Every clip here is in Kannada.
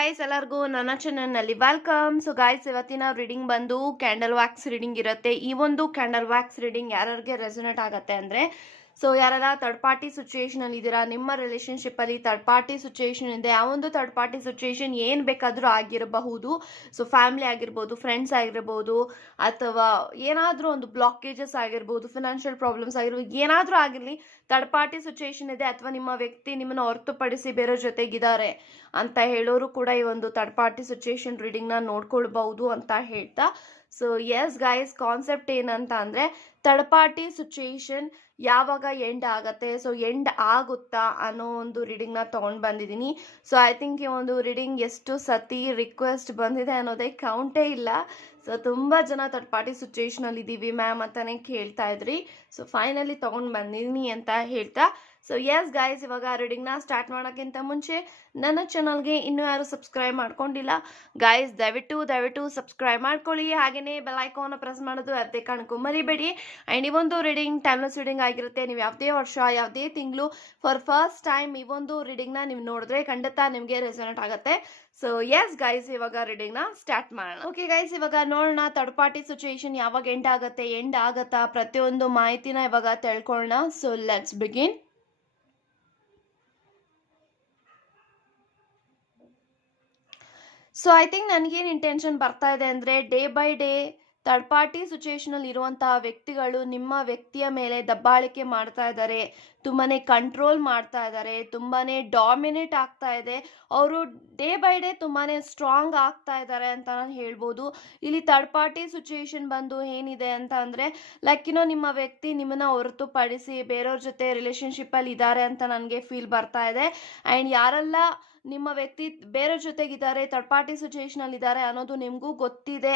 ಗೈಸ್, ಎಲ್ಲರಿಗೂ ನನ್ನ ಚಾನಲ್ನಲ್ಲಿ ವೆಲ್ಕಮ್. ಸೊ ಗೈಸ್, ಇವತ್ತಿನ ರೀಡಿಂಗ್ ಬಂದು ಕ್ಯಾಂಡಲ್ ವ್ಯಾಕ್ಸ್ ರೀಡಿಂಗ್ ಇರುತ್ತೆ. ಈ ಒಂದು ಕ್ಯಾಂಡಲ್ ವ್ಯಾಕ್ಸ್ ರೀಡಿಂಗ್ ಯಾರಿಗೆ ರೆಸೊನೇಟ್ ಆಗುತ್ತೆ ಅಂದರೆ, ಸೊ ಯಾರೆಲ್ಲ ಥರ್ಡ್ ಪಾರ್ಟಿ ಸಿಚುಯೇಷನ್ ಅಲ್ಲಿ ಇದ್ದೀರಾ, ನಿಮ್ಮ ರಿಲೇಶನ್ಶಿಪ್ ಅಲ್ಲಿ ಥರ್ಡ್ ಪಾರ್ಟಿ ಸಿಚುಯೇಷನ್ ಇದೆ, ಆ ಒಂದು ಥರ್ಡ್ ಪಾರ್ಟಿ ಸಿಚುಯೇಷನ್ ಏನು ಬೇಕಾದರೂ ಆಗಿರಬಹುದು. ಸೊ ಫ್ಯಾಮಿಲಿ ಆಗಿರ್ಬೋದು, ಫ್ರೆಂಡ್ಸ್ ಆಗಿರ್ಬೋದು, ಅಥವಾ ಏನಾದರೂ ಒಂದು ಬ್ಲಾಕೇಜಸ್ ಆಗಿರ್ಬೋದು, ಫಿನಾನ್ಷಿಯಲ್ ಪ್ರಾಬ್ಲಮ್ಸ್ ಆಗಿರ್ಬೋದು, ಏನಾದರೂ ಆಗಿರಲಿ, ಥರ್ಡ್ ಪಾರ್ಟಿ ಸಿಚುಯೇಷನ್ ಇದೆ, ಅಥವಾ ನಿಮ್ಮ ವ್ಯಕ್ತಿ ನಿಮ್ಮನ್ನು ಹೊರತುಪಡಿಸಿ ಬೇರೆ ಜೊತೆಗಿದ್ದಾರೆ ಅಂತ ಹೇಳೋರು ಕೂಡ ಈ ಒಂದು ಥರ್ಡ್ ಪಾರ್ಟಿ ಸಿಚುಯೇಷನ್ ರೀಡಿಂಗ್ನ ನೋಡ್ಕೊಳ್ಬಹುದು ಅಂತ ಹೇಳ್ತಾ, ಸೊ ಎಸ್ ಗೈಸ್, ಕಾನ್ಸೆಪ್ಟ್ ಏನಂತ ಅಂದರೆ, ಥರ್ಡ್ ಪಾರ್ಟಿ ಸಿಚುಯೇಷನ್ ಯಾವಾಗ ಎಂಡ್ ಆಗತ್ತೆ, ಸೊ ಎಂಡ್ ಆಗುತ್ತಾ ಅನ್ನೋ ಒಂದು ರೀಡಿಂಗ್ನ ತೊಗೊಂಡು ಬಂದಿದ್ದೀನಿ. ಸೊ ಐ ಥಿಂಕ್ ಈ ಒಂದು ರೀಡಿಂಗ್ ಎಷ್ಟು ಸತಿ ರಿಕ್ವೆಸ್ಟ್ ಬಂದಿದೆ ಅನ್ನೋದೇ ಕೌಂಟೇ ಇಲ್ಲ. ಸೊ ತುಂಬ ಜನ ಥರ್ಡ್ ಪಾರ್ಟಿ ಸಿಚುಯೇಷನಲ್ಲಿ ಇದ್ದೀವಿ ಮ್ಯಾಮ್ ಅಂತಾನೆ ಕೇಳ್ತಾ ಇದ್ರಿ. ಸೊ ಫೈನಲಿ ತೊಗೊಂಡು ಬಂದಿದ್ದೀನಿ ಅಂತ ಹೇಳ್ತಾ, ಸೊ ಎಸ್ ಗೈಸ್, ಇವಾಗ ರೀಡಿಂಗ್ನ ಸ್ಟಾರ್ಟ್ ಮಾಡೋಕ್ಕಿಂತ ಮುಂಚೆ ನನ್ನ ಚಾನಲ್ಗೆ ಇನ್ನೂ ಯಾರು ಸಬ್ಸ್ಕ್ರೈಬ್ ಮಾಡ್ಕೊಂಡಿಲ್ಲ ಗೈಸ್, ದಯವಿಟ್ಟು ಸಬ್ಸ್ಕ್ರೈಬ್ ಮಾಡ್ಕೊಳ್ಳಿ. ಹಾಗೆಯೇ ಬೆಲ್ ಐಕಾನ್ನ ಪ್ರೆಸ್ ಮಾಡೋದು ಯಾವುದೇ ಕಾರಣಕ್ಕೂ ಮರಿಬೇಡಿ. ಆ್ಯಂಡ್ ಈ ಒಂದು ರೀಡಿಂಗ್ ಟೈಮ್ಲೆಸ್ ರೀಡಿಂಗ್ ಆಗಿರುತ್ತೆ. ನೀವು ಯಾವುದೇ ವರ್ಷ, ಯಾವುದೇ ತಿಂಗಳು, ಫಾರ್ ಫಸ್ಟ್ ಟೈಮ್ ಈ ಒಂದು ರೀಡಿಂಗ್ನ ನೀವು ನೋಡಿದ್ರೆ ಖಂಡಿತ ನಿಮಗೆ ರೆಸೊನೇಟ್ ಆಗುತ್ತೆ. ಸೊ ಎಸ್ ಗೈಸ್, ಇವಾಗ ರೀಡಿಂಗ್ನ ಸ್ಟಾರ್ಟ್ ಮಾಡೋಣ. ಓಕೆ ಗೈಸ್, ಇವಾಗ ನೋಡೋಣ ಥರ್ಡ್ ಪಾರ್ಟಿ ಸಿಚುಯೇಷನ್ ಯಾವಾಗ ಎಂಡ್ ಆಗುತ್ತಾ ಪ್ರತಿಯೊಂದು ಮಾಹಿತಿನ ಇವಾಗ ತಿಳ್ಕೊಳ್ಳೋಣ. So let's begin. So I think ನನಗೇನು ಇಂಟೆನ್ಷನ್ ಬರ್ತಾ ಇದೆ ಅಂದರೆ, day by day third party ಸಿಚುಯೇಷನಲ್ಲಿ ಇರುವಂತಹ ವ್ಯಕ್ತಿಗಳು ನಿಮ್ಮ ವ್ಯಕ್ತಿಯ ಮೇಲೆ ದಬ್ಬಾಳಿಕೆ ಮಾಡ್ತಾ ಇದ್ದಾರೆ, ತುಂಬಾ ಕಂಟ್ರೋಲ್ ಮಾಡ್ತಾ ಇದ್ದಾರೆ, ತುಂಬಾ ಡಾಮಿನೇಟ್ ಆಗ್ತಾ ಇದೆ. ಅವರು ಡೇ ಬೈ ಡೇ ತುಂಬಾ ಸ್ಟ್ರಾಂಗ್ ಆಗ್ತಾ ಇದ್ದಾರೆ ಅಂತ ನಾನು ಹೇಳ್ಬೋದು. ಇಲ್ಲಿ ಥರ್ಡ್ ಪಾರ್ಟಿ ಸಿಚುಯೇಷನ್ ಬಂದು ಏನಿದೆ ಅಂತ ಅಂದರೆ, ನಿಮ್ಮ ವ್ಯಕ್ತಿ ನಿಮ್ಮನ್ನು ಹೊರತುಪಡಿಸಿ ಬೇರೆಯವ್ರ ಜೊತೆ ರಿಲೇಷನ್ಶಿಪ್ಪಲ್ಲಿ ಇದ್ದಾರೆ ಅಂತ ನನಗೆ ಫೀಲ್ ಬರ್ತಾ ಇದೆ. ಆ್ಯಂಡ್ ಯಾರೆಲ್ಲ ನಿಮ್ಮ ವ್ಯಕ್ತಿ ಬೇರೆ ಜೊತೆಗಿದ್ದಾರೆ, ಥರ್ಡ್ ಪಾರ್ಟಿ ಸಿಚುಯೇಷನಲ್ಲಿ ಇದ್ದಾರೆ ಅನ್ನೋದು ನಿಮಗೂ ಗೊತ್ತಿದೆ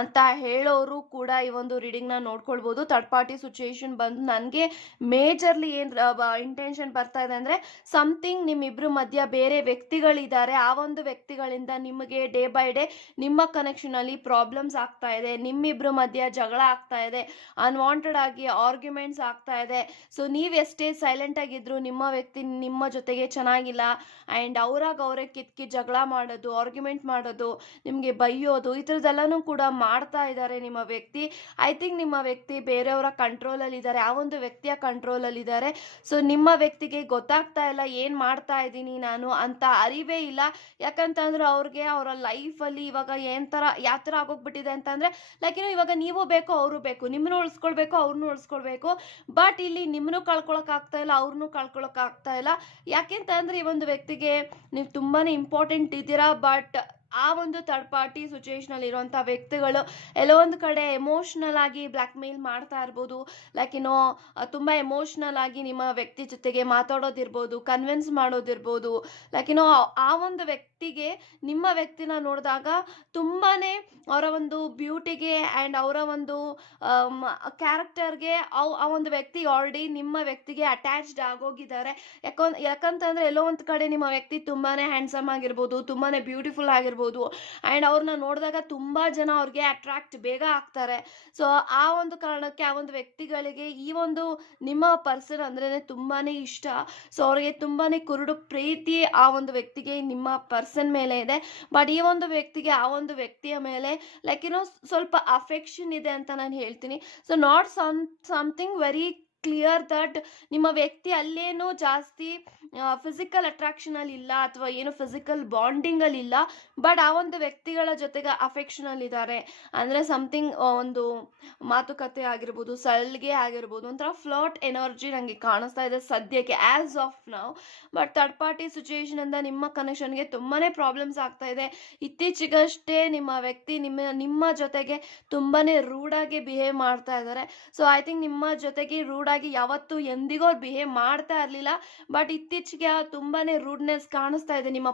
ಅಂತ ಹೇಳೋರು ಕೂಡ ಈ ಒಂದು ರೀಡಿಂಗ್ನ ನೋಡ್ಕೊಳ್ಬೋದು. ಥರ್ಡ್ ಪಾರ್ಟಿ ಸಿಚುಯೇಷನ್ ಬಂದು ನನಗೆ ಮೇಜರ್ಲಿ ಏನು ಇಂಟೆನ್ಷನ್ ಬರ್ತಾ ಇದೆ ಅಂದರೆ, ಸಮಥಿಂಗ್ ನಿಮ್ಮಿಬ್ಬರ ಮಧ್ಯ ಬೇರೆ ವ್ಯಕ್ತಿಗಳಿದ್ದಾರೆ, ಆ ಒಂದು ವ್ಯಕ್ತಿಗಳಿಂದ ನಿಮಗೆ ಡೇ ಬೈ ಡೇ ನಿಮ್ಮ ಕನೆಕ್ಷನಲ್ಲಿ ಪ್ರಾಬ್ಲಮ್ಸ್ ಆಗ್ತಾ ಇದೆ, ನಿಮ್ಮಿಬ್ಬರ ಮಧ್ಯ ಜಗಳ ಆಗ್ತಾ ಇದೆ, ಅನ್ವಾಂಟೆಡ್ ಆಗಿ ಆರ್ಗ್ಯುಮೆಂಟ್ಸ್ ಆಗ್ತಾ ಇದೆ. ಸೊ ನೀವು ಎಷ್ಟೇ ಸೈಲೆಂಟ್ ಆಗಿದ್ರು ನಿಮ್ಮ ವ್ಯಕ್ತಿ ನಿಮ್ಮ ಜೊತೆಗೆ ಚೆನ್ನಾಗಿಲ್ಲ, ಆ್ಯಂಡ್ ಅವರೇ ಕಿತ್ಕಿ ಜಗಳ ಮಾಡೋದು, ಆರ್ಗ್ಯುಮೆಂಟ್ ಮಾಡೋದು, ನಿಮಗೆ ಬೈಯೋದು, ಈ ಥರದ್ದೆಲ್ಲನೂ ಕೂಡ ಮಾಡ್ತಾ ಇದ್ದಾರೆ ನಿಮ್ಮ ವ್ಯಕ್ತಿ. ಐ ಥಿಂಕ್ ನಿಮ್ಮ ವ್ಯಕ್ತಿ ಬೇರೆಯವರ ಕಂಟ್ರೋಲಲ್ಲಿ ಇದ್ದಾರೆ, ಆ ಒಂದು ವ್ಯಕ್ತಿಯ ಕಂಟ್ರೋಲಲ್ಲಿ ಇದ್ದಾರೆ. ಸೊ ನಿಮ್ಮ ವ್ಯಕ್ತಿಗೆ ಗೊತ್ತಾಗ್ತಾ ಇಲ್ಲ ಏನು ಮಾಡ್ತಾ ಇದ್ದೀನಿ ನಾನು ಅಂತ ಅರಿವೇ ಇಲ್ಲ. ಯಾಕಂತಂದ್ರೆ ಅವ್ರಿಗೆ ಅವರ ಲೈಫಲ್ಲಿ ಇವಾಗ ಯಾವ ಥರ ಆಗೋಗ್ಬಿಟ್ಟಿದೆ ಅಂತಂದರೆ, ಇವಾಗ ನೀವು ಬೇಕು, ಅವರು ಬೇಕು, ನಿಮ್ಮನ್ನು ಉಳಿಸ್ಕೊಳ್ಬೇಕು, ಅವ್ರನ್ನೂ ಉಳಿಸ್ಕೊಳ್ಬೇಕು. ಬಟ್ ಇಲ್ಲಿ ನಿಮ್ಮನ್ನು ಕಳ್ಕೊಳಕ್ಕಾಗ್ತಾ ಇಲ್ಲ, ಅವ್ರನ್ನೂ ಕಳ್ಕೊಳಕ್ಕಾಗ್ತಾ ಇಲ್ಲ. ಯಾಕೆಂತಂದ್ರೆ ಈ ಒಂದು ವ್ಯಕ್ತಿಗೆ ನೀವು ತುಂಬಾ ಇಂಪಾರ್ಟೆಂಟ್ ಇದ್ದೀರಾ. ಬಟ್ ಆ ಒಂದು ಥರ್ಡ್ ಪಾರ್ಟಿ ಸಿಚುಯೇಷನಲ್ಲಿ ಇರುವಂಥ ವ್ಯಕ್ತಿಗಳು ಎಲ್ಲೋ ಒಂದು ಕಡೆ ಎಮೋಷ್ನಲ್ ಆಗಿ ಬ್ಲ್ಯಾಕ್ ಮೇಲ್ ಮಾಡ್ತಾ ಇರ್ಬೋದು. ತುಂಬ ಎಮೋಷ್ನಲ್ ಆಗಿ ನಿಮ್ಮ ವ್ಯಕ್ತಿ ಜೊತೆಗೆ ಮಾತಾಡೋದಿರ್ಬೋದು, ಕನ್ವಿನ್ಸ್ ಮಾಡೋದಿರ್ಬೋದು. ಆ ಒಂದು ವ್ಯಕ್ತಿಗೆ ನಿಮ್ಮ ವ್ಯಕ್ತಿನ ನೋಡಿದಾಗ ತುಂಬಾ ಅವರ ಒಂದು ಬ್ಯೂಟಿಗೆ ಆ್ಯಂಡ್ ಅವರ ಒಂದು ಕ್ಯಾರೆಕ್ಟರ್ಗೆ ಆ ಒಂದು ವ್ಯಕ್ತಿ ಆಲ್ರೆಡಿ ನಿಮ್ಮ ವ್ಯಕ್ತಿಗೆ ಅಟ್ಯಾಚ್ಡ್ ಆಗೋಗಿದ್ದಾರೆ. ಯಾಕಂತಂದರೆ ಎಲ್ಲೋ ಒಂದು ಕಡೆ ನಿಮ್ಮ ವ್ಯಕ್ತಿ ತುಂಬಾ ಹ್ಯಾಂಡ್ಸಮ್ ಆಗಿರ್ಬೋದು, ತುಂಬಾ ಬ್ಯೂಟಿಫುಲ್ ಆಗಿರ್ಬೋದು, ಆ್ಯಂಡ್ ಅವ್ರನ್ನ ನೋಡಿದಾಗ ತುಂಬ ಜನ ಅವ್ರಿಗೆ ಅಟ್ರಾಕ್ಟ್ ಬೇಗ ಆಗ್ತಾರೆ. ಸೊ ಆ ಒಂದು ಕಾರಣಕ್ಕೆ ಆ ಒಂದು ವ್ಯಕ್ತಿಗಳಿಗೆ ಈ ಒಂದು ನಿಮ್ಮ ಪರ್ಸನ್ ಅಂದ್ರೇ ತುಂಬಾ ಇಷ್ಟ. ಸೊ ಅವ್ರಿಗೆ ತುಂಬಾ ಕುರುಡು ಪ್ರೀತಿ ಆ ಒಂದು ವ್ಯಕ್ತಿಗೆ ನಿಮ್ಮ ಪರ್ಸನ್ ಮೇಲೆ ಇದೆ. ಬಟ್ ಈ ಒಂದು ವ್ಯಕ್ತಿಗೆ ಆ ಒಂದು ವ್ಯಕ್ತಿಯ ಮೇಲೆ ಸ್ವಲ್ಪ ಅಫೆಕ್ಷನ್ ಇದೆ ಅಂತ ನಾನು ಹೇಳ್ತೀನಿ. So not something very clear that ನಿಮ್ಮ ವ್ಯಕ್ತಿ ಅಲ್ಲೇನು ಜಾಸ್ತಿ ಫಿಸಿಕಲ್ ಅಟ್ರಾಕ್ಷನಲ್ಲಿ ಇಲ್ಲ, ಅಥವಾ ಏನು ಫಿಸಿಕಲ್ ಬಾಂಡಿಂಗಲ್ಲಿ ಇಲ್ಲ. ಬಟ್ ಆ ಒಂದು ವ್ಯಕ್ತಿಗಳ ಜೊತೆಗೆ ಅಫೆಕ್ಷನಲ್ಲಿ ಇದ್ದಾರೆ. ಅಂದರೆ ಸಮಥಿಂಗ್ ಒಂದು ಮಾತುಕತೆ ಆಗಿರ್ಬೋದು, ಸಲ್ಗೆ ಆಗಿರ್ಬೋದು, ಒಂಥರ ಫ್ಲರ್ಟ್ ಎನರ್ಜಿ ನನಗೆ ಕಾಣಿಸ್ತಾ ಇದೆ ಸದ್ಯಕ್ಕೆ, as of now. But third party ಸಿಚುಯೇಷನಿಂದ ನಿಮ್ಮ ಕನೆಕ್ಷನ್ಗೆ ತುಂಬಾ ಪ್ರಾಬ್ಲಮ್ಸ್ ಆಗ್ತಾ ಇದೆ. ಇತ್ತೀಚೆಗಷ್ಟೇ ನಿಮ್ಮ ವ್ಯಕ್ತಿ ನಿಮ್ಮ ಜೊತೆಗೆ ತುಂಬಾ ರೂಡಾಗಿ ಬಿಹೇವ್ ಮಾಡ್ತಾ ಇದ್ದಾರೆ. ಸೊ ಐ ಥಿಂಕ್ ನಿಮ್ಮ ಜೊತೆಗೆ ರೂಡಾಗಿ ಯಾವತ್ತೂ ಎಂದಿಗೂ ಅವ್ರು ಬಿಹೇವ್ ಮಾಡ್ತಾ ಇರಲಿಲ್ಲ. ಬಟ್ ಇತ್ತೀಚೆಗೆ ತುಂಬಾ ರೂಡ್ನೆಸ್ ಕಾಣಿಸ್ತಾ ಇದೆ ನಿಮ್ಮ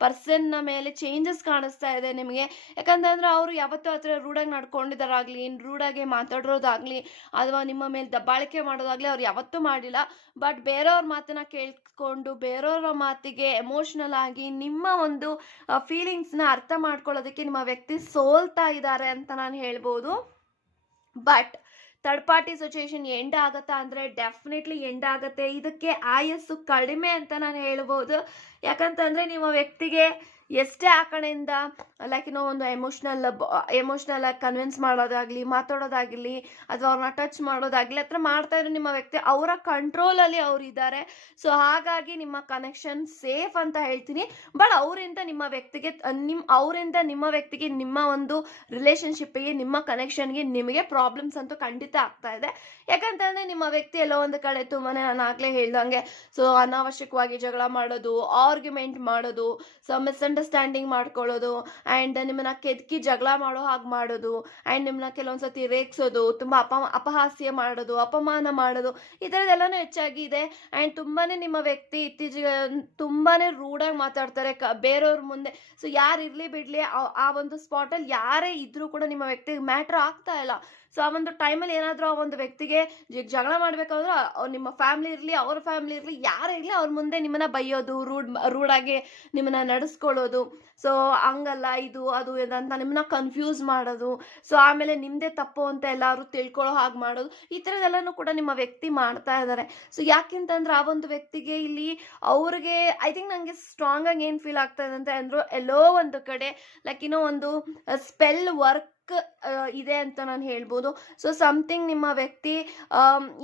ಪರ್ಸನ್ನ ಮೇಲೆ ಚೇಂಜಸ್ ಕಾಣಿಸ್ತಾ ಇದೆ ನಿಮಗೆ. ಯಾಕಂತಂದ್ರೆ ಅವರು ಯಾವತ್ತೂ ಆ ಥರ ರೂಡಾಗಿ ನಡ್ಕೊಂಡಿದ್ದಾರಾಗಲಿ, ರೂಡಾಗಿ ಮಾತಾಡೋದಾಗಲಿ, ಅಥವಾ ನಿಮ್ಮ ಮೇಲೆ ದಬ್ಬಾಳಿಕೆ ಮಾಡೋದಾಗಲಿ ಅವ್ರು ಯಾವತ್ತೂ ಮಾಡಿಲ್ಲ. ಬಟ್ ಬೇರೆಯವ್ರ ಮಾತನ್ನ ಕೇಳಿಸ್ಕೊಂಡು ಬೇರೆಯವರ ಮಾತಿಗೆ ಎಮೋಷ್ನಲ್ ಆಗಿ ನಿಮ್ಮ ಒಂದು ಫೀಲಿಂಗ್ಸ್ನ ಅರ್ಥ ಮಾಡ್ಕೊಳ್ಳೋದಕ್ಕೆ ನಿಮ್ಮ ವ್ಯಕ್ತಿ ಸೋಲ್ತಾ ಇದ್ದಾರೆ ಅಂತ ನಾನು ಹೇಳ್ಬೋದು. But third party situation end ಆಗುತ್ತಾ ಅಂದರೆ ಡೆಫಿನೆಟ್ಲಿ ಎಂಡ್ ಆಗುತ್ತೆ. ಇದಕ್ಕೆ ಆಯಸ್ಸು ಕಡಿಮೆ ಅಂತ ನಾನು ಹೇಳ್ಬೋದು. ಯಾಕಂತಂದರೆ ನಿಮ್ಮ ವ್ಯಕ್ತಿಗೆ ಎಷ್ಟೇ ಆ ಕಡೆಯಿಂದ ಲೈಕ್ ಒಂದು ಎಮೋಷ್ನಲ್ ಆಗಿ ಕನ್ವಿನ್ಸ್ ಮಾಡೋದಾಗ್ಲಿ, ಮಾತಾಡೋದಾಗ್ಲಿ, ಅಥವಾ ಅವ್ರನ್ನ ಟಚ್ ಮಾಡೋದಾಗ್ಲಿ ಅಥವಾ ಮಾಡ್ತಾ ಇದ್ರೆ ನಿಮ್ಮ ವ್ಯಕ್ತಿ ಅವರ ಕಂಟ್ರೋಲಲ್ಲಿ ಅವ್ರು ಇದ್ದಾರೆ. ಸೊ ಹಾಗಾಗಿ ನಿಮ್ಮ ಕನೆಕ್ಷನ್ ಸೇಫ್ ಅಂತ ಹೇಳ್ತೀನಿ. ಬಟ್ ಅವರಿಂದ ನಿಮ್ಮ ವ್ಯಕ್ತಿಗೆ ನಿಮ್ಮ ಒಂದು ರಿಲೇಶನ್ಶಿಪ್ಗೆ, ನಿಮ್ಮ ಕನೆಕ್ಷನ್ಗೆ ನಿಮಗೆ ಪ್ರಾಬ್ಲಮ್ಸ್ ಅಂತೂ ಖಂಡಿತ ಆಗ್ತಾ ಇದೆ. ಯಾಕಂತಂದ್ರೆ ನಿಮ್ಮ ವ್ಯಕ್ತಿ ಎಲ್ಲೋ ಒಂದು ಕಡೆ ತುಂಬಾನೇ, ನಾನು ಆಗ್ಲೇ ಹೇಳ್ದಂಗೆ, ಸೊ ಅನಾವಶ್ಯಕವಾಗಿ ಜಗಳ ಮಾಡೋದು, ಆರ್ಗ್ಯುಮೆಂಟ್ ಮಾಡೋದು, ಸೊ ಮಿಸ್ಅಂಡರ್ಸ್ಟ್ಯಾಂಡಿಂಗ್ ಮಾಡ್ಕೊಳ್ಳೋದು, ಆ್ಯಂಡ್ ನಿಮ್ಮನ್ನ ಕೆದಕಿ ಜಗಳ ಮಾಡೋ ಹಾಗೆ ಮಾಡೋದು, ಆ್ಯಂಡ್ ನಿಮ್ಮನ್ನ ಕೆಲವೊಂದ್ಸತಿ ರೇಗ್ಸೋದು, ತುಂಬ ಅಪಹಾಸ್ಯ ಮಾಡೋದು, ಅಪಮಾನ ಮಾಡೋದು, ಈ ಥರದ್ದೆಲ್ಲನೂ ಹೆಚ್ಚಾಗಿ ಇದೆ. ಆ್ಯಂಡ್ ತುಂಬಾನೇ ನಿಮ್ಮ ವ್ಯಕ್ತಿ ಇತ್ತೀಚೆಗೆ ತುಂಬಾನೇ ರೂಢಾಗಿ ಮಾತಾಡ್ತಾರೆ ಬೇರೆಯವ್ರ ಮುಂದೆ. ಸೊ ಯಾರು ಇರ್ಲಿ ಬಿಡ್ಲಿ, ಆ ಒಂದು ಸ್ಪಾಟಲ್ಲಿ ಯಾರೇ ಇದ್ರೂ ಕೂಡ ನಿಮ್ಮ ವ್ಯಕ್ತಿಗೆ ಮ್ಯಾಟ್ರ್ ಆಗ್ತಾ ಇಲ್ಲ. ಸೊ ಆ ಒಂದು ಟೈಮಲ್ಲಿ ಏನಾದರೂ ಆ ಒಂದು ವ್ಯಕ್ತಿಗೆ ಜಗಳ ಮಾಡಬೇಕಾದ್ರೆ ನಿಮ್ಮ ಫ್ಯಾಮಿಲಿ ಇರಲಿ, ಅವ್ರ ಫ್ಯಾಮಿಲಿ ಇರಲಿ, ಯಾರೇ ಇರಲಿ, ಅವ್ರ ಮುಂದೆ ನಿಮ್ಮನ್ನ ಬೈಯೋದು, ರೂಢಾಗಿ ನಿಮ್ಮನ್ನ ನಡೆಸ್ಕೊಳ್ಳೋದು. ಸೊ ಹಂಗಲ್ಲ, ಇದು ಅದು ಅಂತ ನಿಮ್ಮನ್ನ ಕನ್ಫ್ಯೂಸ್ ಮಾಡೋದು. ಸೊ ಆಮೇಲೆ ನಿಮ್ಮದೇ ತಪ್ಪು ಅಂತ ಎಲ್ಲರೂ ತಿಳ್ಕೊಳ್ಳೋ ಹಾಗೆ ಮಾಡೋದು. ಈ ಥರದ್ದೆಲ್ಲನೂ ಕೂಡ ನಿಮ್ಮ ವ್ಯಕ್ತಿ ಮಾಡ್ತಾ ಇದ್ದಾರೆ. ಸೊ ಯಾಕೆಂತಂದ್ರೆ ಆ ಒಂದು ವ್ಯಕ್ತಿಗೆ ಇಲ್ಲಿ ಅವ್ರಿಗೆ ಐ ಥಿಂಕ್ ನನಗೆ ಸ್ಟ್ರಾಂಗ್ ಆಗಿ ಏನು ಫೀಲ್ ಆಗ್ತಾ ಇದೆ ಅಂತ ಅಂದ್ರೆ, ಎಲ್ಲೋ ಒಂದು ಕಡೆ ಲೈಕ್ ಒಂದು ಸ್ಪೆಲ್ ವರ್ಕ್ ಇದೆ ಅಂತ ನಾನು ಹೇಳ್ಬೋದು. ಸೊ ಸಮಥಿಂಗ್ ನಿಮ್ಮ ವ್ಯಕ್ತಿ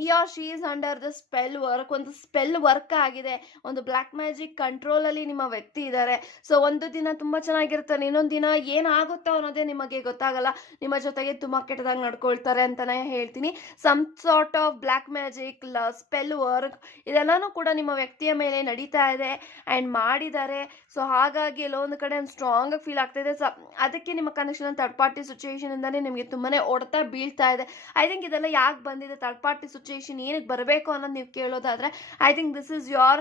ಈ or she is under the spell work, ಒಂದು ಸ್ಪೆಲ್ ವರ್ಕ್ ಆಗಿದೆ, ಒಂದು ಬ್ಲ್ಯಾಕ್ ಮ್ಯಾಜಿಕ್ ಕಂಟ್ರೋಲಲ್ಲಿ ನಿಮ್ಮ ವ್ಯಕ್ತಿ ಇದ್ದಾರೆ. ಸೊ ಒಂದು ದಿನ ತುಂಬ ಚೆನ್ನಾಗಿರ್ತಾರೆ, ಇನ್ನೊಂದು ದಿನ ಏನಾಗುತ್ತೋ ಅನ್ನೋದೇ ನಿಮಗೆ ಗೊತ್ತಾಗಲ್ಲ, ನಿಮ್ಮ ಜೊತೆಗೆ ತುಂಬ ಕೆಟ್ಟದಾಗಿ ನಡ್ಕೊಳ್ತಾರೆ ಅಂತಲೇ ಹೇಳ್ತೀನಿ. Some sort of black magic, spell work ಇದೆಲ್ಲನೂ ಕೂಡ ನಿಮ್ಮ ವ್ಯಕ್ತಿಯ ಮೇಲೆ ನಡೀತಾ ಇದೆ ಆ್ಯಂಡ್ ಮಾಡಿದ್ದಾರೆ. ಸೊ ಹಾಗಾಗಿ ಎಲ್ಲೋ ಒಂದು ಕಡೆ ಒಂದು ಸ್ಟ್ರಾಂಗ್ ಆಗಿ ಫೀಲ್ ಆಗ್ತಾಯಿದೆ. ಸೊ ಅದಕ್ಕೆ ನಿಮ್ಮ ಕನೆಕ್ಷನ್ ಥರ್ಡ್ ಪಾರ್ಟಿ ಸಿಚುವೇಶನ್ ಇಂದಾನೆ ನಿಮಗೆ ತುಂಬಾನೇ ಹೊಡೆತ ಬೀಳ್ತಾ ಇದೆ. ಐ ಥಿಂಕ್ ಇದೆಲ್ಲ ಯಾಕೆ ಬಂದಿದೆ, ಥರ್ಡ್ ಪಾರ್ಟಿ ಸಿಚುವೇಶನ್ ಏನಕ್ಕೆ ಬರಬೇಕು ಅನ್ನೋದು ನೀವು ಕೇಳೋದಾದ್ರೆ, I think this is your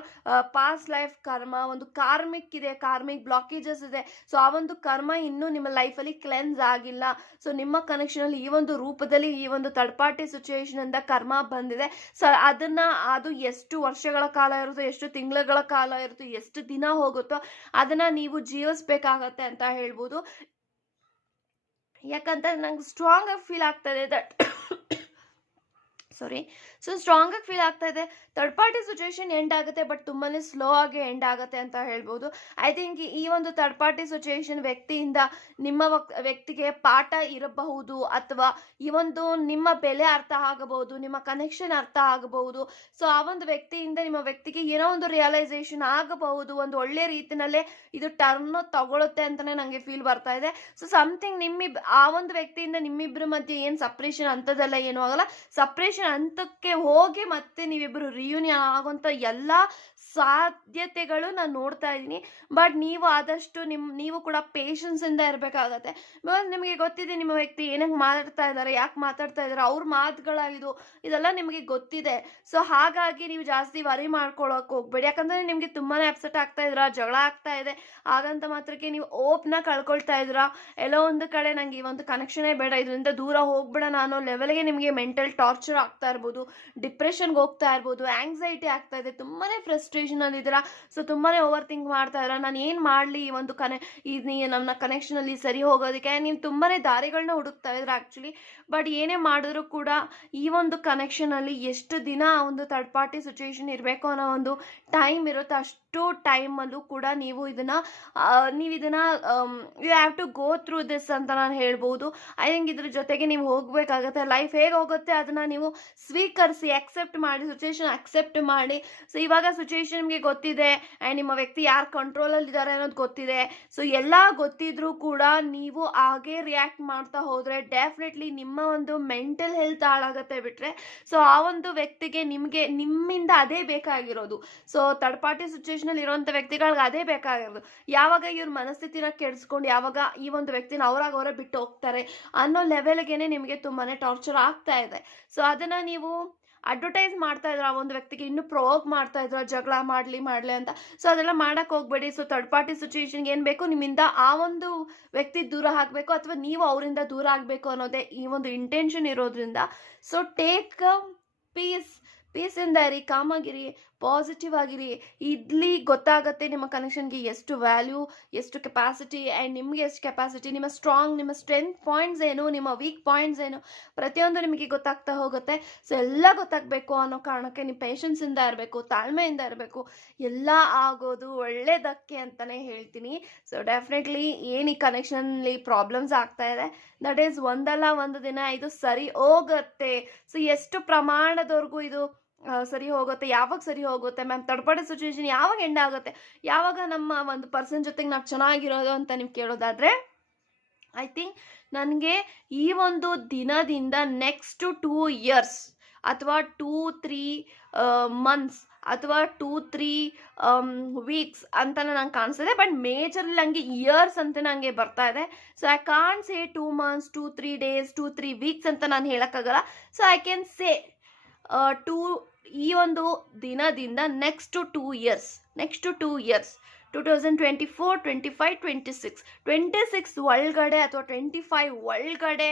past life karma. ಒಂದು ಕಾರ್ಮಿಕ್ ಇದೆ, ಕಾರ್ಮಿಕ್ ಬ್ಲಾಕೇಜಸ್ ಇದೆ. ಸೊ ಆ ಒಂದು ಕರ್ಮ ಇನ್ನೂ ನಿಮ್ಮ ಲೈಫಲ್ಲಿ ಕ್ಲೆನ್ಸ್ ಆಗಿಲ್ಲ. ಸೊ ನಿಮ್ಮ ಕನೆಕ್ಷನ್ ಅಲ್ಲಿ ಈ ಒಂದು ರೂಪದಲ್ಲಿ ಈ ಒಂದು ಥರ್ಡ್ ಪಾರ್ಟಿ ಸಿಚುವೇಶನ್ ಇಂದ ಕರ್ಮ ಬಂದಿದೆ. ಸೊ ಅದು ಎಷ್ಟು ವರ್ಷಗಳ ಕಾಲ ಇರುತ್ತೋ, ಎಷ್ಟು ತಿಂಗಳುಗಳ ಕಾಲ ಇರುತ್ತೋ, ಎಷ್ಟು ದಿನ ಹೋಗುತ್ತೋ ಅದನ್ನ ನೀವು ಜೀವಿಸ್ಬೇಕಾಗತ್ತೆ ಅಂತ ಹೇಳ್ಬೋದು. ಯಾಕಂತ ನಂಗೆ ಸ್ಟ್ರಾಂಗ್ ಆಗಿ ಫೀಲ್ ಆಗ್ತಾ ಇದೆ ದಟ್ ಸ್ಟ್ರಾಂಗ್ ಆಗಿ ಫೀಲ್ ಆಗ್ತಾ ಇದೆ. ಥರ್ಡ್ ಪಾರ್ಟಿ ಸಿಚುವೇಶನ್ ಎಂಡ್ ಆಗುತ್ತೆ, ಬಟ್ ತುಂಬಾನೇ ಸ್ಲೋ ಆಗಿ ಎಂಡ್ ಆಗುತ್ತೆ ಅಂತ ಹೇಳ್ಬೋದು. ಐ ಥಿಂಕ್ ಈ ಒಂದು ಥರ್ಡ್ ಪಾರ್ಟಿ ಸಿಚುವೇಶನ್ ವ್ಯಕ್ತಿಯಿಂದ ನಿಮ್ಮ ವ್ಯಕ್ತಿಗೆ ಪಾಠ ಇರಬಹುದು, ಅಥವಾ ಈ ಒಂದು ನಿಮ್ಮ ಬೆಲೆ ಅರ್ಥ ಆಗಬಹುದು, ನಿಮ್ಮ ಕನೆಕ್ಷನ್ ಅರ್ಥ ಆಗಬಹುದು. ಸೊ ಆ ಒಂದು ವ್ಯಕ್ತಿಯಿಂದ ನಿಮ್ಮ ವ್ಯಕ್ತಿಗೆ ಏನೋ ಒಂದು ರಿಯಲೈಸೇಷನ್ ಆಗಬಹುದು, ಒಂದು ಒಳ್ಳೆ ರೀತಿನಲ್ಲೇ ಇದು ಟರ್ನ್ ತಗೊಳುತ್ತೆ ಅಂತಾನೆ ನಂಗೆ ಫೀಲ್ ಬರ್ತಾ ಇದೆ. ಸೊ ಸಮಥಿಂಗ್ ಆ ಒಂದು ವ್ಯಕ್ತಿಯಿಂದ ನಿಮ್ಮಿಬ್ಬರ ಮಧ್ಯೆ ಏನು ಸಪ್ರೇಷನ್ ಅಂತದೆಲ್ಲ ಏನೂ ಆಗಲ್ಲ. ಸಪ್ರೇಷನ್ ಹಂತಕ್ಕೆ ಹೋಗಿ ಮತ್ತೆ ನೀವಿಬ್ಬರು ರಿಯೂನಿಯನ್ ಆಗುವಂತ ಎಲ್ಲ ಸಾಧ್ಯತೆಗಳು ನಾನು ನೋಡ್ತಾ ಇದ್ದೀನಿ. ಬಟ್ ನೀವು ಆದಷ್ಟು ನೀವು ಕೂಡ ಪೇಷನ್ಸ್ ಇಂದ ಇರಬೇಕಾಗತ್ತೆ. ಬಿಕಾಸ್ ನಿಮಗೆ ಗೊತ್ತಿದೆ ನಿಮ್ಮ ವ್ಯಕ್ತಿ ಏನಕ್ಕೆ ಮಾತಾಡ್ತಾ ಇದ್ದಾರೆ, ಯಾಕೆ ಮಾತಾಡ್ತಾ ಇದ್ದಾರೆ, ಅವ್ರ ಮಾತುಗಳಾಗಿದು ಇದೆಲ್ಲ ನಿಮಗೆ ಗೊತ್ತಿದೆ. ಸೊ ಹಾಗಾಗಿ ನೀವು ಜಾಸ್ತಿ ವರಿ ಮಾಡ್ಕೊಳಕ್ ಹೋಗ್ಬೇಡಿ. ಯಾಕಂದ್ರೆ ನಿಮ್ಗೆ ತುಂಬಾನೇ ಅಪ್ಸೆಟ್ ಆಗ್ತಾ ಇದ್ರ, ಜಗಳ ಆಗ್ತಾ ಇದೆ, ಹಾಗಂತ ಮಾತ್ರಕ್ಕೆ ನೀವು ಓಪ್ನ ಕಳ್ಕೊಳ್ತಾ ಇದ್ರ, ಎಲ್ಲೋ ಒಂದು ಕಡೆ ನಂಗೆ ಈ ಒಂದು ಕನೆಕ್ಷನೇ ಬೇಡ, ಇದರಿಂದ ದೂರ ಹೋಗ್ಬೇಡ ಅನ್ನೋ ಲೆವೆಲ್ಗೆ ನಿಮಗೆ ಮೆಂಟಲ್ ಟಾರ್ಚರ್ ಆಗ್ತಾ ಇರ್ಬೋದು, ಡಿಪ್ರೆಷನ್ಗೆ ಹೋಗ್ತಾ ಇರ್ಬೋದು, ಆಂಗ್ಸೈಟಿ ಆಗ್ತಾ ಇದೆ, ತುಂಬಾನೇ ಫ್ರಸ್ಟ್ರೇಷನ್ ಅಲ್ಲಿ ಇದ್ದೀರಾ. ಸೊ ತುಂಬಾನೇ ಓವರ್ ಥಿಂಕ್ ಮಾಡ್ತಾ ಇದ್ದೀರಾ, ನಾನು ಏನ್ ಮಾಡ್ಲಿ ಈ ಒಂದು ನನ್ನ ಕನೆಕ್ಷನ್ ಅಲ್ಲಿ ಸರಿ ಹೋಗೋದಕ್ಕೆ. ನೀವು ತುಂಬಾನೇ ದಾರಿಗಳನ್ನ ಹುಡುಕ್ತಾ ಇದ್ರ ಆಕ್ಚುಲಿ. ಬಟ್ ಏನೇ ಮಾಡಿದ್ರು ಕೂಡ ಈ ಒಂದು ಕನೆಕ್ಷನ್ ಅಲ್ಲಿ ಎಷ್ಟು ದಿನ ಒಂದು ಥರ್ಡ್ ಪಾರ್ಟಿ ಸಿಚುವೇಶನ್ ಇರಬೇಕು ಅನ್ನೋ ಒಂದು ಟೈಮ್ ಇರುತ್ತೆ, ಅಷ್ಟು ಟೈಮ್ ಅಲ್ಲೂ ಕೂಡ ನೀವು ಇದನ್ನ you have to go through this ಅಂತ ನಾನು ಹೇಳ್ಬೋದು. ಐ ಥಿಂಕ್ ಇದ್ರ ಜೊತೆಗೆ ನೀವು ಹೋಗ್ಬೇಕಾಗತ್ತೆ. ಲೈಫ್ ಹೇಗೆ ಹೋಗುತ್ತೆ ಅದನ್ನ ನೀವು ಸ್ವೀಕರಿಸಿ, ಅಕ್ಸೆಪ್ಟ್ ಮಾಡಿ, ಸಿಚುವೇಶನ್ ಅಕ್ಸೆಪ್ಟ್ ಮಾಡಿ. ಸೊ ಇವಾಗ ಸಿಚುವೇಶನ್ ನಿಮಗೆ ಗೊತ್ತಿದೆ ಆ್ಯಂಡ್ ನಿಮ್ಮ ವ್ಯಕ್ತಿ ಯಾರು ಕಂಟ್ರೋಲಲ್ಲಿ ಇದ್ದಾರೆ ಅನ್ನೋದು ಗೊತ್ತಿದೆ. ಸೊ ಎಲ್ಲ ಗೊತ್ತಿದ್ರೂ ಕೂಡ ನೀವು ಹಾಗೆ ರಿಯಾಕ್ಟ್ ಮಾಡ್ತಾ ಹೋದ್ರೆ ಡೆಫಿನೆಟ್ಲಿ ನಿಮ್ಮ ಒಂದು ಮೆಂಟಲ್ ಹೆಲ್ತ್ ಹಾಳಾಗತ್ತೆ ಬಿಟ್ರೆ. ಸೊ ಆ ಒಂದು ವ್ಯಕ್ತಿಗೆ ನಿಮ್ಮಿಂದ ಅದೇ ಬೇಕಾಗಿರೋದು. ಸೊ ಥರ್ಡ್ ಪಾರ್ಟಿ ಸಿಚುವೇಶನ್ ಅಲ್ಲಿ ಇರುವಂತ ವ್ಯಕ್ತಿಗಳಿಗೆ ಅದೇ ಬೇಕಾಗಿರೋದು. ಯಾವಾಗ ಇವ್ರ ಮನಸ್ಥಿತಿನ ಕೆಡಿಸ್ಕೊಂಡು ಯಾವಾಗ ಈ ಒಂದು ವ್ಯಕ್ತಿನ ಅವರೇ ಬಿಟ್ಟು ಹೋಗ್ತಾರೆ ಅನ್ನೋ ಲೆವೆಲ್ಗೆನೆ ನಿಮಗೆ ತುಂಬಾನೇ ಟಾರ್ಚರ್ ಆಗ್ತಾ ಇದೆ. ಸೊ ಅದನ್ನ ನೀವು ಅಡ್ವರ್ಟೈಸ್ ಮಾಡ್ತಾ ಇದ್ರು, ಆ ಒಂದು ವ್ಯಕ್ತಿಗೆ ಇನ್ನೂ ಪ್ರೊವೋಕ್ ಮಾಡ್ತಾ ಇದ್ರು, ಜಗಳ ಮಾಡ್ಲಿ ಅಂತ. ಸೊ ಅದೆಲ್ಲ ಮಾಡಕ್ ಹೋಗ್ಬೇಡಿ. ಸೊ ಥರ್ಡ್ ಪಾರ್ಟಿ ಸಿಚುವೇಶನ್ಗೆ ಏನ್ ಬೇಕು, ನಿಮ್ಮಿಂದ ಆ ಒಂದು ವ್ಯಕ್ತಿ ದೂರ ಆಗ್ಬೇಕು ಅಥವಾ ನೀವು ಅವರಿಂದ ದೂರ ಆಗ್ಬೇಕು ಅನ್ನೋದೇ ಈ ಒಂದು ಇಂಟೆನ್ಷನ್ ಇರೋದ್ರಿಂದ. ಸೊ ಟೇಕ್ ಪೀಸ್ ಪೀಸಿಂದ ಇರಿ, ಕಾಮಾಗಿರಿ, ಪಾಸಿಟಿವ್ ಆಗಿರಿ. ಇಲ್ಲಿ ಗೊತ್ತಾಗತ್ತೆ ನಿಮ್ಮ ಕನೆಕ್ಷನ್ಗೆ ಎಷ್ಟು ವ್ಯಾಲ್ಯೂ, ಎಷ್ಟು ಕೆಪಾಸಿಟಿ, ಆ್ಯಂಡ್ ನಿಮಗೆ ಎಷ್ಟು ಕೆಪಾಸಿಟಿ, ನಿಮ್ಮ ಸ್ಟ್ರಾಂಗ್, ನಿಮ್ಮ ಸ್ಟ್ರೆಂತ್ ಪಾಯಿಂಟ್ಸ್ ಏನು, ನಿಮ್ಮ ವೀಕ್ ಪಾಯಿಂಟ್ಸ್ ಏನು, ಪ್ರತಿಯೊಂದು ನಿಮಗೆ ಗೊತ್ತಾಗ್ತಾ ಹೋಗುತ್ತೆ. ಸೊ ಎಲ್ಲ ಗೊತ್ತಾಗಬೇಕು ಅನ್ನೋ ಕಾರಣಕ್ಕೆ ನೀವು ಪೇಷನ್ಸಿಂದ ಇರಬೇಕು, ತಾಳ್ಮೆಯಿಂದ ಇರಬೇಕು. ಎಲ್ಲ ಆಗೋದು ಒಳ್ಳೇದಕ್ಕೆ ಅಂತಲೇ ಹೇಳ್ತೀನಿ. ಸೊ ಡೆಫಿನೆಟ್ಲಿ ಏನು ಈ ಕನೆಕ್ಷನಲ್ಲಿ ಪ್ರಾಬ್ಲಮ್ಸ್ ಆಗ್ತಾ ಇದೆ, ದಟ್ ಈಸ್ ಒಂದಲ್ಲ ಒಂದು ದಿನ ಇದು ಸರಿ ಹೋಗುತ್ತೆ. ಸೊ ಎಷ್ಟು ಪ್ರಮಾಣದವರೆಗೂ ಇದು ಸರಿ ಹೋಗುತ್ತೆ, ಯಾವಾಗ ಸರಿ ಹೋಗುತ್ತೆ ಮ್ಯಾಮ್, ಥರ್ಡ್ ಪಾರ್ಟಿ ಸಿಚುವೇಶನ್ ಯಾವಾಗ ಎಂಡ್ ಆಗುತ್ತೆ, ಯಾವಾಗ ನಮ್ಮ ಒಂದು ಪರ್ಸನ್ ಜೊತೆಗೆ ನಾವು ಚೆನ್ನಾಗಿರೋದು ಅಂತ ನೀವು ಕೇಳೋದಾದರೆ, ಐ ಥಿಂಕ್ ನನಗೆ ಈ ಒಂದು ದಿನದಿಂದ ನೆಕ್ಸ್ಟ್ 2 ಇಯರ್ಸ್ ಅಥವಾ 2-3 ಮಂತ್ಸ್ ಅಥವಾ 2-3 ವೀಕ್ಸ್ ಅಂತ ನಂಗೆ ಕಾಣಿಸ್ತಿದೆ. ಬಟ್ ಮೇಜರ್ಲಿ ನನಗೆ ಇಯರ್ಸ್ ಅಂತ ನನಗೆ ಬರ್ತಾ ಇದೆ. So I can't say 2 months, 2-3 days, 2-3 weeks ಅಂತ ನಾನು ಹೇಳೋಕ್ಕಾಗಲ್ಲ. ಸೊ ಐ ಕ್ಯಾನ್ ಸೇ ಈ ಒಂದು ದಿನದಿಂದ ನೆಕ್ಸ್ಟ್ 2 ಇಯರ್ಸ್, 2024, 25, 26 ಒಳಗಡೆ ಅಥವಾ 25 ಒಳಗಡೆ,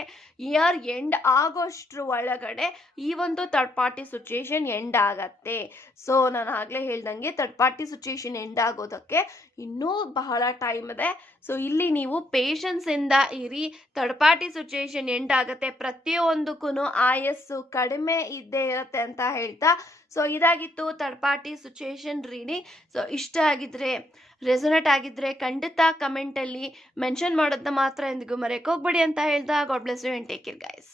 ಇಯರ್ ಎಂಡ್ ಆಗೋಷ್ಟ್ರ ಒಳಗಡೆ ಈ ಒಂದು ಥರ್ಡ್ ಪಾರ್ಟಿ ಸಿಚುವೇಶನ್ ಎಂಡ್ ಆಗತ್ತೆ. ಸೊ ನಾನು ಆಗಲೇ ಹೇಳ್ದಂಗೆ ಥರ್ಡ್ ಪಾರ್ಟಿ ಸಿಚುವೇಶನ್ ಎಂಡ್ ಆಗೋದಕ್ಕೆ ಇನ್ನೂ ಬಹಳ ಟೈಮ್ ಇದೆ. ಸೊ ಇಲ್ಲಿ ನೀವು ಪೇಷನ್ಸಿಂದ ಇರಿ, ಥರ್ಡ್ ಪಾರ್ಟಿ ಸಿಚುವೇಶನ್ ಎಂಡ್ ಆಗುತ್ತೆ. ಪ್ರತಿಯೊಂದಕ್ಕೂ ಆಯಸ್ಸು ಕಡಿಮೆ ಇದ್ದೇ ಇರುತ್ತೆ ಅಂತ ಹೇಳ್ತಾ, ಸೊ ಇದಾಗಿತ್ತು third party situation reading. So ಇಷ್ಟ ಆಗಿದ್ರೆ, ರೆಸೊನೇಟ್ ಆಗಿದ್ರೆ ಖಂಡಿತ ಕಮೆಂಟಲ್ಲಿ ಮೆನ್ಷನ್ ಮಾಡೋದನ್ನ ಮಾತ್ರ ಎಂದಿಗೂ ಮರೆಯೋಕೆ ಹೋಗ್ಬೇಡಿ ಅಂತ ಹೇಳ್ತಾ, God bless you and take care guys.